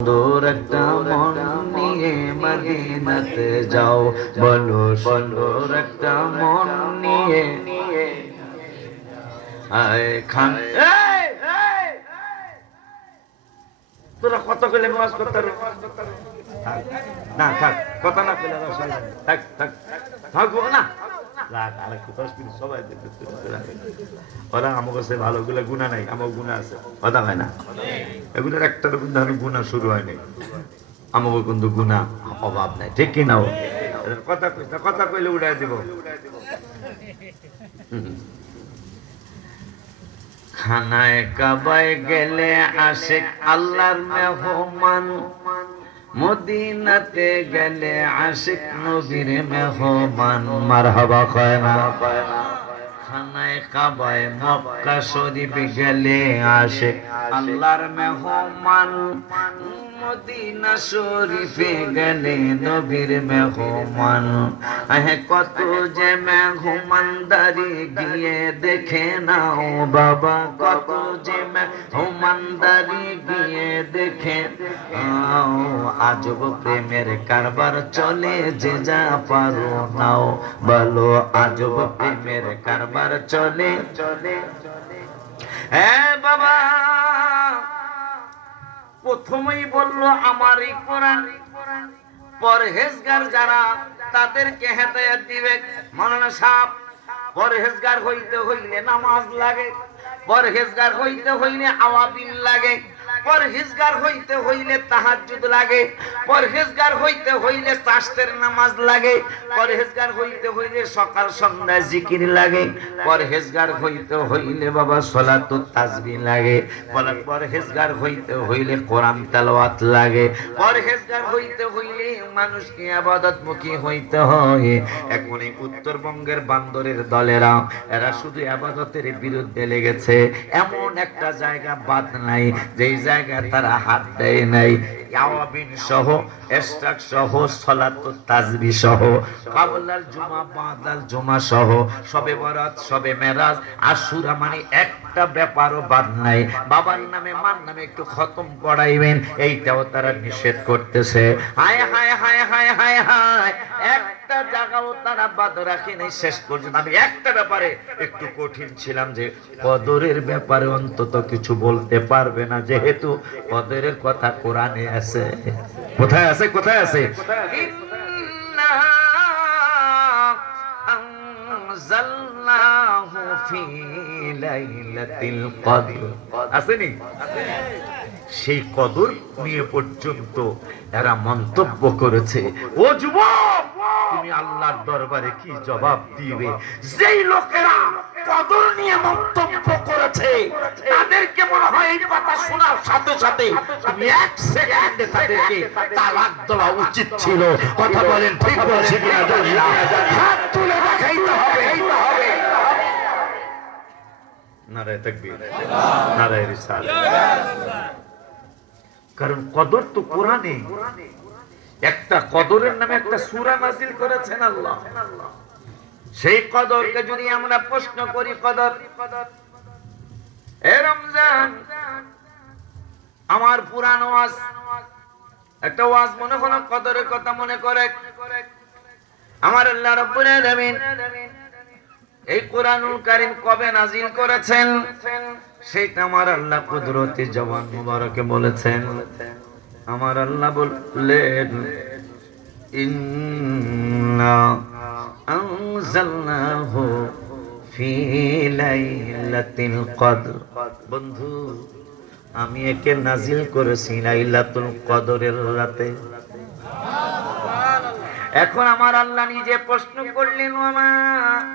সুন্দর একটা মন নিয়ে মদিনাতে যাও, বলো সুন্দর একটা মন নিয়ে আয় খান। তোরা কত কইলে নামাজ করতে না, থাক কথা না কইলে থাক থাক থাকবো না। ওরা আমার কাছে ভালো গুলা গুণা নাই, আমার গুণা আছে, কথা হয় না। এগুলোর একটার কিন্তু গুণা শুরু হয়নি, আমাকে কিন্তু গুণা অভাব নাই, ঠিক কিনা? কথা কইলে উড়াই দিব। খানায় কাবায় গেলে আশিক আল্লাহর মেহমান, মদিনাতে গেলে আশিক নবীর মেহমান। মারহাবা কয় না? খানায় কাবায় মক্কা শরীফ গেলে আশিক আল্লাহর মেহমান, মদিনা শরীফে গেলে নবীর মেহমান। কত যে মেহমানদারি গিয়ে দেখে নাও বাবা, কত যে মেহমানদারি গিয়ে দেখে নাও। আজব প্রেমের কারবার চলে, যে যা পারো নাও, বলো আজব প্রেমের কারবার চলে। হ্যাঁ বাবা, প্রথমেই বলল আমার এই কোরআন পরহেজগার যারা তাদেরকে হেদায়েত দিবে। মাওলানা সাহেব, পরহেজগার হইতে হইলে নামাজ লাগে, পরহেজগার হইতে হইলে আওয়াবিল লাগে, পরহেজগার হইতে হইলে তাহাজ্জুদ লাগে, পরহেজগার হইতে হইলে চাষের নামাজ লাগে, পরহেজগার হইতে হইলে সকাল সন্ধ্যায় জিকির লাগে, পরহেজগার হইতে হইলে বাবা সালাতুত তাসবিহ লাগে, পরহেজগার হইতে হইলে কোরআন তেলাওয়াত লাগে, পরহেজগার হইতে হইলে মানুষকে ইবাদতমুখী হইতে হয়। এখন এই উত্তরবঙ্গের বান্দরের দলেরা এরা শুধু ইবাদতের বিরুদ্ধে লেগেছে। এমন একটা জায়গা বাদ নাই যেই জায়গায় তারা হাত দেয় নাই। আওয়াবিন সহ, ইশরাক সহ, সালাতুত তাসবিহ সহ, কাবলাল জুমা বাদাল জুমা সহ, শবে বরাত, শবে মেরাজ, আশুরা, মানে একটা ব্যাপারও বাদ নাই। বাবার নামে মার নামে একটু খতম পড়াইবেন, এইটাও তারা নিষেধ করতেছে। হায় হায় হায় হায় হায় হায়, একটা জায়গাও তারা বাদ রাখে নাই শেষ পর্যন্ত। আমি একটা ব্যাপারে একটু কঠিন ছিলাম, যে কদরের ব্যাপারে অন্তত কিছু বলতে পারবে না, যেহেতু কদরের কথা কোরআনে আছে। কোথায় আছে? কোথায় আছে? ইন্না আনজালনাহু ফি লাইলাতিল কদর, আসেনি? সেই কদর নিয়ে পর্যন্ত এরা মন্তব্য করেছে। ও যুবক, তুমি আল্লাহর দরবারে কি জবাব দিবে? যেই লোকেরা কদর নিয়ে মন্তব্য করেছে তাদেরকে মনে হয় এই কথা শোনার সাথে সাথে তুমি এক সেকেন্ডে তাদেরকে তালাক দেওয়া উচিত ছিল। কথা বলেন, ঠিক বলছি কিনা জানি না, হাত তুলে দেখাইতে হবে। নারায়ে তাকবীর, নারায়ে রিসালাত। কারণ কদর তো কোরআনে, একটা কদরের নামে একটা সূরা নাযিল করেছেন আল্লাহ। সেই কদরকে যদি আমরা প্রশ্ন করি, কদর এ রমজান আমার পুরানো ওয়াজ, একটা ওয়াজ মনে হলো কদরের কথা মনে করে। আমার আল্লাহ রাব্বুল আলামিন এই কোরআনুল কারীম কবে নাযিল করেছেন সেটা আমার আল্লাহ কুদরতি জবান মুবারকে বলেছেন। আমার আল্লাহ বললেন, ইন্না আনজালনাহু ফি লাইলাতিল কদর। বন্ধু, আমি একে নাজিল করেছি লাইলাতুল কদরের রাতে। এখন আমার আল্লাহ নিজে প্রশ্ন করলেন, ওমা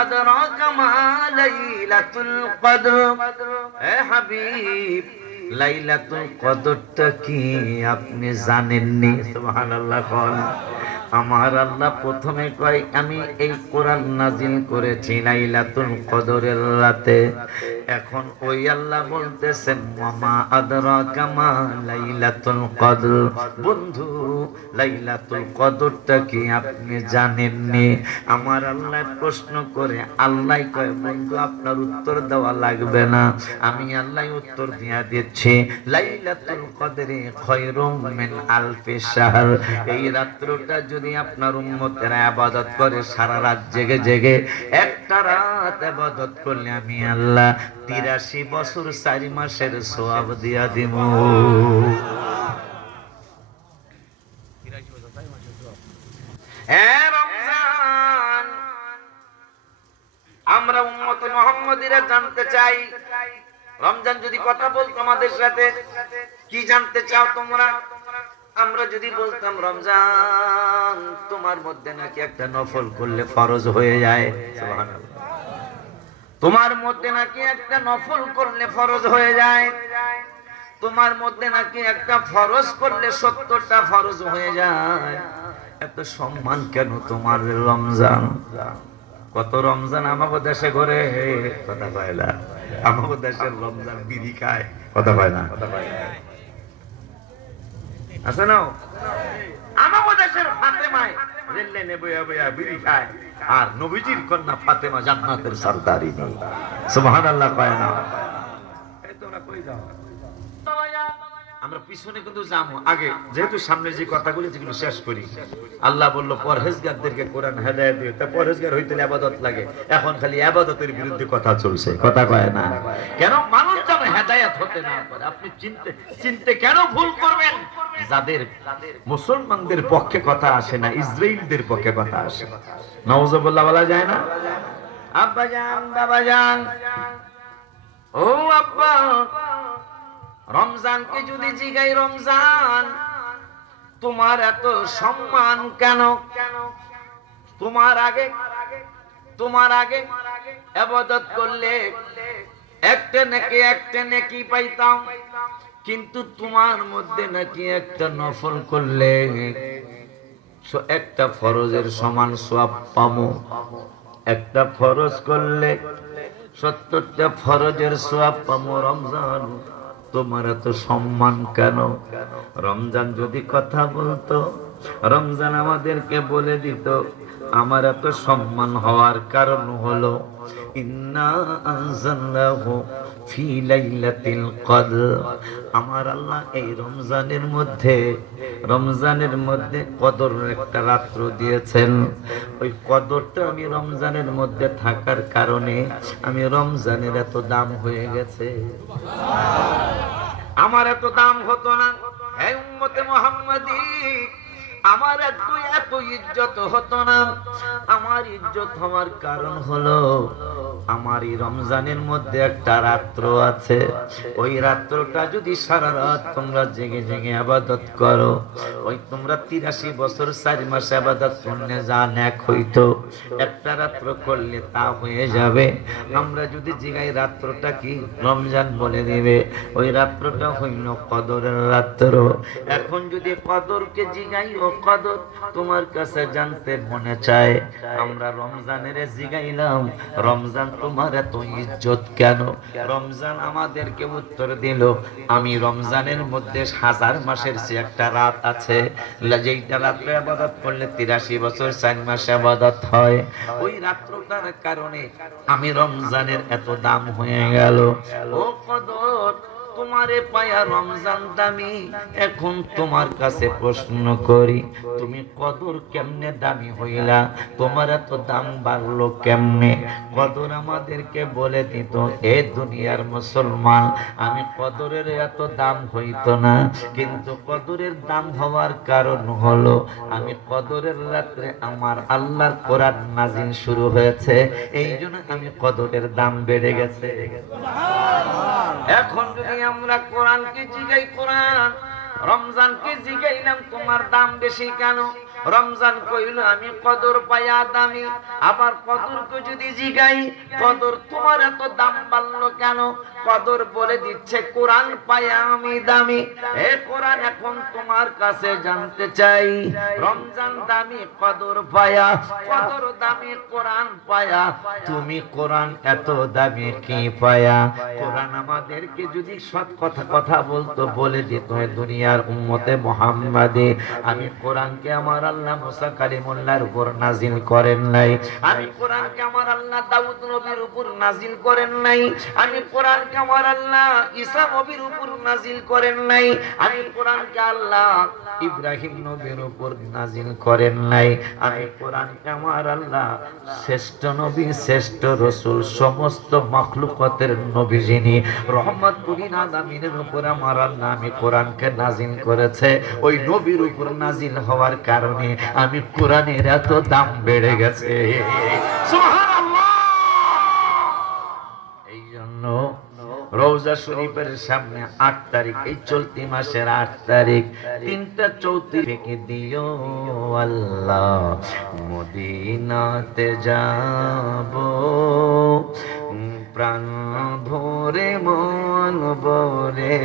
আদরাকা মা লাইলাতুল কদর। হে হাবিব, লাইলাতুল কদরটা কি আপনি জানেননি? সুবহানাল্লাহ। আমার আল্লাহ প্রথমে কয়, আমি এই কোরআন নাজিল করেছি লাইলাতুল কদরের রাতে। এখন ওই আল্লাহ বলতেছেন ওয়ামা আদরাকা মা লাইলাতুল কদর। বন্ধু, লাইলাতুল কদরটা কি আপনি জানেননি? আমার আল্লাহ প্রশ্ন করে, আল্লাহ কয় বন্ধু আপনার উত্তর দেওয়া লাগবে না, আমি আল্লাহ উত্তর দিয়া দিচ্ছি। লাইলাতুল কদরে খায়রুম মিন আলফি শাহর। এই রাত্রটা যদি আপনার উম্মতেরা ইবাদত করে, সারা রাত জেগে জেগে একটা রাত ইবাদত করলে আমি আল্লাহ 83 বছর 4 মাসের সওয়াব দিয়া দিব। রমজান আমরা উম্মত মুহাম্মদীরা জানতে চাই, রমজান যদি কথা বলতো আমাদের সাথে, কি জানতে চাও তোমরা? আমরা যদি বলতাম রমজান তোমার মধ্যে নাকি একটা নফল করলে ফরজ হয়ে যায়, সুবহানাল্লাহ, তোমার মধ্যে নাকি একটা নফল করলে ফরজ হয়ে যায়, তোমার মধ্যে নাকি একটা ফরজ করলে 70টা ফরজ হয়ে যায়, এত সম্মান কেন তোমার রমজান? কত রমজান আমাদের দেশে করে, কথা পায় না। আমাদের দেশের রমজান বিড়ি খায়, কথা পায় না, আছে না? আমাদের দেশের ফাতেমায় রেলে নে বইয়া বইয়া বিড়ি খায়, আর নবীজির কন্যা ফাতেমা জান্নাতের সরদারিনী, সুবহানাল্লাহ কয় না? এই তোমরা কই যাও? আমরা পিছনে কিন্তু যাবো, আগে যেহেতু সামনে যে কথাগুলো যেগুলো শেষ করি। আল্লাহ বলল পরহেজগারদেরকে কোরআন হেদায়েত দিও, তা পরহেজগার হইতে ইবাদত লাগে। এখন খালি ইবাদতের বিরুদ্ধে কথা চলছে, কথা কয় না কেন? মানুষ যেন হেদায়েত হতে না পারে। আপনি চিনতে কেন ভুল করবেন? যাদের মুসলমানদের পক্ষে কথা আসে না, ইসরাইলদের পক্ষে কথা আসে, নাউজুবিল্লাহ বলা যায় না? আব্বা জান, বাবা জান, ও আব্বা, রমজানকে যদি জিগাই, রমজান তোমার এত সম্মান কেন? তোমার আগে ইবাদত করলে একটা নেকি পাইতাম, কিন্তু তোমার মধ্যে নাকি একটা নফল করলে একটা ফরজের সমান সওয়াব পাবো। একটা ফরজ করলে 70টা ফরজের সওয়াব পাবো। রমজান তোমার এত সম্মান কেন? রমজান যদি কথা বলতো, রমজান আমাদেরকে বলে দিত আমার এত সম্মান হওয়ার কারণ হলো ইন্না আনজালনাহু ফি লাইলাতিল কদর। আমার আল্লাহ এই রমজানের মধ্যে কদরের একটা রাত্র দিয়েছেন। ওই কদরটা আমি রমজানের মধ্যে থাকার কারণে আমি রমজানের এত দাম হয়ে গেছে। আমার এত দাম হতো না, হে উম্মতে মুহাম্মাদী, আমার এত ইজ্জত হতো না। আমার ইজ্জত হওয়ার কারণ হলো আমার এই রমজানের মধ্যে একটা রাত্র আছে। ওই রাত্রটা যদি সারা রাত তোমরা জেগে জেগে ইবাদত করো, ওই তোমরা 83 বছর 4 মাস ইবাদত করলে যা নেক হইতো, একটা রাত্র করলে তা হয়ে যাবে। আমরা যদি জিগাই রাত্রটা কি, রমজান বলে দিবে ওই রাত্রটা হইল কদরের রাত্র। এখন যদি কদরকে জিগাই, ও কদর তোমার কাছে জানতে মনে চায়, আমরা রমজানের জিগাইলাম রমজান তোমার এত ইজ্জত কেন? রমজান আমাদেরকে উত্তর দিল আমি রমজানের মধ্যে 1000 মাসের চেয়ে একটা রাত আছে, যেইটা রাত্রে ইবাদত করলে 83 বছর 4 মাস ইবাদত হয়। ওই রাত্রটার কারণে আমি রমজানের এত দাম হয়ে গেল। ও কদর, তোমারে পায়া রমজান দামি। এখন তোমার কাছে প্রশ্ন করি, তুমি কদর কেমনে দামি হইলা? তোমার এত দাম বাড়লো কেমনে? কদর আমাদেরকে বলে দিত, এ দুনিয়ার মুসলমান, আমি কদরের এত দাম হইতো না, কিন্তু কদরের দাম হওয়ার কারণ হলো আমি কদরের রাত্রে আমার আল্লাহর কোরআন নাজিল শুরু হয়েছে, এই জন্য আমি কদরের দাম বেড়ে গেছে। এখন যদি আমরা কোরআনকে জিগাই, কোরআন রমজানকে জিগাইলাম তোমার দাম বেশি কেন? রমজান কইল আমি কদর পায়া দামি। আবার কদরকে যদি জিগাই, কদর তোমার এত দাম বাড়লো কেন? কদর বলে দিচ্ছে কোরআন পায়া আমি দামি। এ কোরআন এখন তোমার কাছে জানতে চাই, রমজান দামি কদর পায়া, কদর দামি কোরআন পায়া, তুমি কোরআন এত দামি কি পায়া? কোরআন আমাদেরকে যদি সৎ কথা বলতো, বলে দিত দুনিয়ার উম্মতে মুহাম্মাদে, আমি কোরআনকে আমার আল্লাহ মুসা কালিমুল্লাহর উপর নাজিল করেন নাই, আমি কোরআনকে আমার আল্লাহ দাউদ নবীর উপর নাজিল করেন নাই, আমি কোরআনকে আমার আল্লাহ ঈসা নবীর উপর নাজিল করেন নাই, আমি কোরআনকে আল্লাহ ইব্রাহিম নবীর উপর নাজিল করেন নাই, আমি কোরআনকে আমার আল্লাহ শ্রেষ্ঠ নবী, শ্রেষ্ঠ রাসূল, সমস্ত মাখলুকাতের নবী যিনি রহমাতুল আলামিনের উপর আমার আল্লাহ আমি কোরআনকে নাজিল করেছে। ওই নবীর উপর নাজিল হওয়ার কারণে আমি কোরআনের এত দাম বেড়ে গেছে। সুবহানাল্লাহ। এই জন্য রওজা শরীফের সামনে 8 তারিখ, এই চলতি মাসের 8 তারিখ 3:34 থেকে দিও আল্লাহ মদিনাতে যাব, প্রাণ ভরে মন ভরে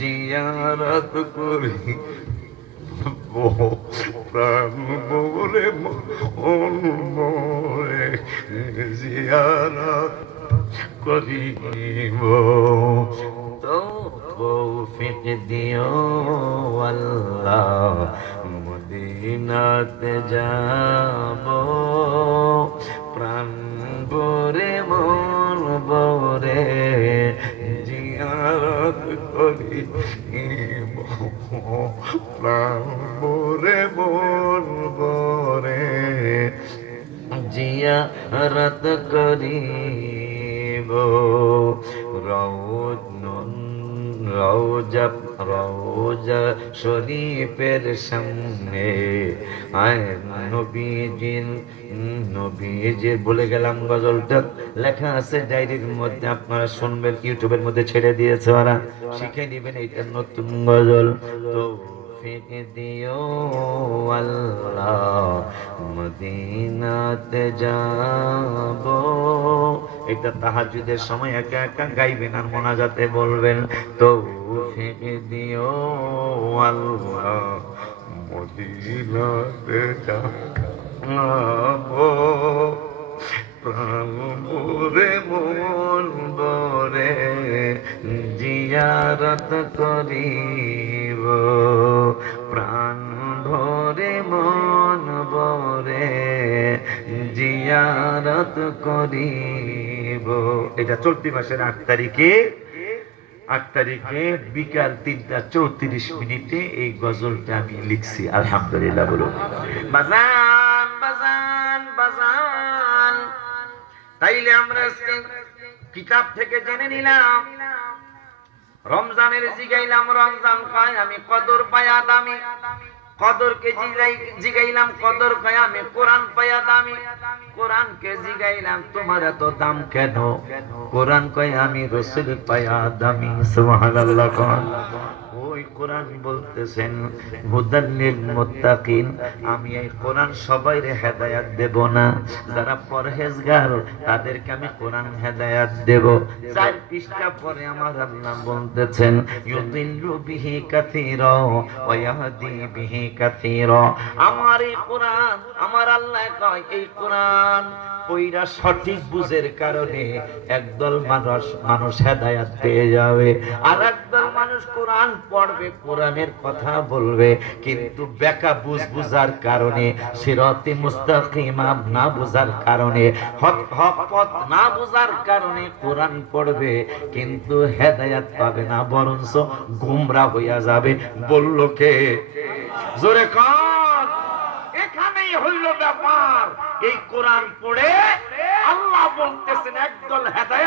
জিয়ারত করি, প্রাণ ভরে মন ভরে জিয়ারত করিব, তৌফিক দিও আল্লাহ মদিনাতে যাব, প্রাণ ভরে মন ভরে জিয়ারত করিব, প্রাণ ভরে মন ভরে জিয়ারত করিব। রওজা শরীফের সামনে আয় নবীজি বলে গেলাম, গজলটা লেখা আছে ডায়েরির মধ্যে, আপনারা শুনবেন, ইউটিউবের মধ্যে ছেড়ে দিয়েছে, ওরা শিখে নেবেন, এইটা নতুন গজল। তো দিও আল্লাহ মদিনাতে যাব, এটা তাহাজ্জুদের সময় একা একা গাইবেন আর মোনাজাতে বলবেন, তৌফিক দিও আল্লাহ মদিনাতে যাব, প্রাণ ভরে মন ভরে জিয়ারত করিব, প্রাণ ভরে মন ভরে জিয়ারত করিব। এটা চলতি মাসের 8 তারিখে, 8 তারিখে বিকাল 3:34 এই গজলটা আমি লিখছি। আলহামদুলিল্লাহ বলুন। বাজান বাজান বাজান, তাইলে আমরা কিতাব থেকে জেনে নিলাম, রমজানের জিগাইলাম, রমজান কয় আমি কদর পায়া দামি, কদরকে জিগাইলাম, কদর কয় আমি কোরআন পায়া দামি, কোরআনকে জিগাইলাম তোমার এত দাম কেন? কোরআন কয় আমি রাসূল পায়া দামি। সুবহানাল্লাহ। ওই কোরআন বলতেছেন হুদাল লিল মুত্তাকিন, আমি এই কোরআন সবাইরে হেদায়েত দেব না, যারা পরহেজগার তাদেরকে আমি কোরআন হেদায়েত দেব। 4 পৃষ্ঠা পরে আমার আল্লাহ বলতেছেন ইউদিল্লু বিহি কাসীরা ওয়া ইয়াহদি বিহি কাসীরা। আমার এই কোরআন, আমার আল্লাহ কয় এই কোরআন পয়রা সঠিক বুঝের কারণে একদল মানুষ হেদায়েত পেয়ে যাবে, আর একদল মানুষ কোরআন পড়বে, কোরআনের কথা বলবে, কিন্তু বেকা বুঝার কারণে, সিরাতে মুস্তাকিম না বুঝার কারণে, হক পথ না বুঝার কারণে কোরআন পড়বে, কিন্তু হেদায়েত পাবে না, বরঞ্চ গোমরাহ হইয়া যাবে। বলল কে? জোরে কান। এখানেই হইল ব্যাপার। এই কোরআন পড়ে আল্লাহ বলতেছেন একদল হেদায়েত